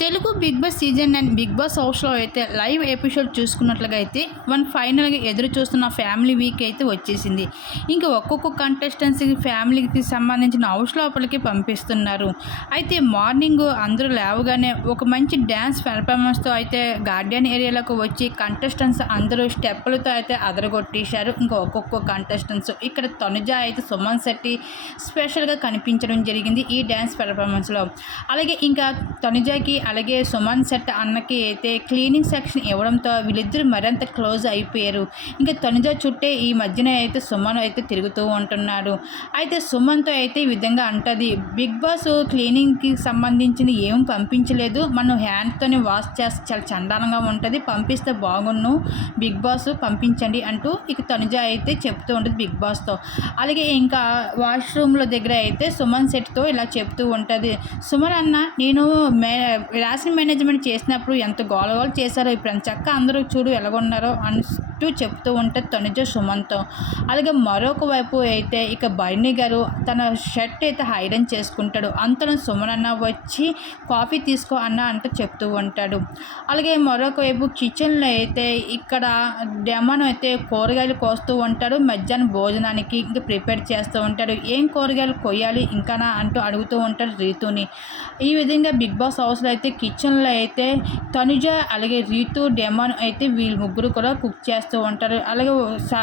Telugu big boss season nine big boss హౌస్లో అయితే live episode చూసుకున్నట్లుగా అయితే వన్ ఫైనల్గా ఎదురు చూస్తున్న ఫ్యామిలీ వీక్ అయితే వచ్చేసింది. ఇంకా ఒక్కొక్క కంటెస్టెన్సీకి ఫ్యామిలీకి సంబంధించిన హౌస్ లోపలికి పంపిస్తున్నారు. అయితే మార్నింగ్ అందరూ లేవగానే ఒక మంచి డ్యాన్స్ పెర్ఫార్మెన్స్తో అయితే గార్డియన్ ఏరియాలోకి వచ్చి కంటెస్టెంట్స్ అందరూ స్టెప్పులతో అయితే అదరగొట్టేశారు. ఇంకా ఒక్కొక్క కంటెస్టెంట్స్ ఇక్కడ తనుజ అయితే సుమన్ శెట్టి స్పెషల్గా కనిపించడం జరిగింది ఈ డ్యాన్స్ పెర్ఫార్మెన్స్లో అలాగే ఇంకా తనుజకి అలాగే సుమన్ సెట్ అన్నకి అయితే క్లీనింగ్ సెక్షన్ ఇవ్వడంతో వీళ్ళిద్దరూ మరింత క్లోజ్ అయిపోయారు. ఇంకా తనుజ చుట్టే ఈ మధ్యన అయితే సుమన్ అయితే తిరుగుతూ ఉంటున్నాడు. అయితే సుమన్తో అయితే ఈ విధంగా అంటది బిగ్ బాస్ క్లీనింగ్కి సంబంధించిన ఏం పంపించలేదు. మనం హ్యాండ్తోనే వాష్ చేస్తే చాలా చండాలంగా ఉంటుంది. పంపిస్తే బాగున్ను. బిగ్ బాస్ పంపించండి అంటూ ఇక తనుజ అయితే చెప్తూ ఉంటుంది బిగ్ బాస్తో. అలాగే ఇంకా వాష్రూమ్ల దగ్గర అయితే సుమన్ సెట్తో ఇలా చెప్తూ ఉంటుంది సుమన్ అన్న నేను మే రాసిన మేనేజ్మెంట్ చేసినప్పుడు ఎంత గోలగోలు చేశారో ఇప్పుడు ఎంత చక్క అందరూ చూడు ఎలాగొన్నారో అంటూ చెప్తూ ఉంటే తనుజ సుమన్తో అలాగే మరొక వైపు అయితే ఇక బర్ణి గారు తన షర్ట్ అయితే ఐరన్ చేసుకుంటాడు. అంతలో సుమన్ అన్న వచ్చి కాఫీ తీసుకో అన్న అంటూ చెప్తూ ఉంటాడు. అలాగే మరొక వైపు కిచెన్లో అయితే ఇక్కడ డెమన్ అయితే కూరగాయలు కోస్తూ ఉంటాడు. మధ్యాహ్నం భోజనానికి ఇంకా ప్రిపేర్ చేస్తూ ఉంటాడు. ఏం కూరగాయలు కొయ్యాలి ఇంకానా అంటూ అడుగుతూ ఉంటాడు రీతుని. ఈ విధంగా బిగ్ బాస్ హౌస్లో అయితే కిచెన్లో అయితే తనుజ అలాగే రీతు డెమన్ అయితే వీళ్ళు ముగ్గురు కూడా కుక్ చేస్తూ ఉంటారు. అలాగే సా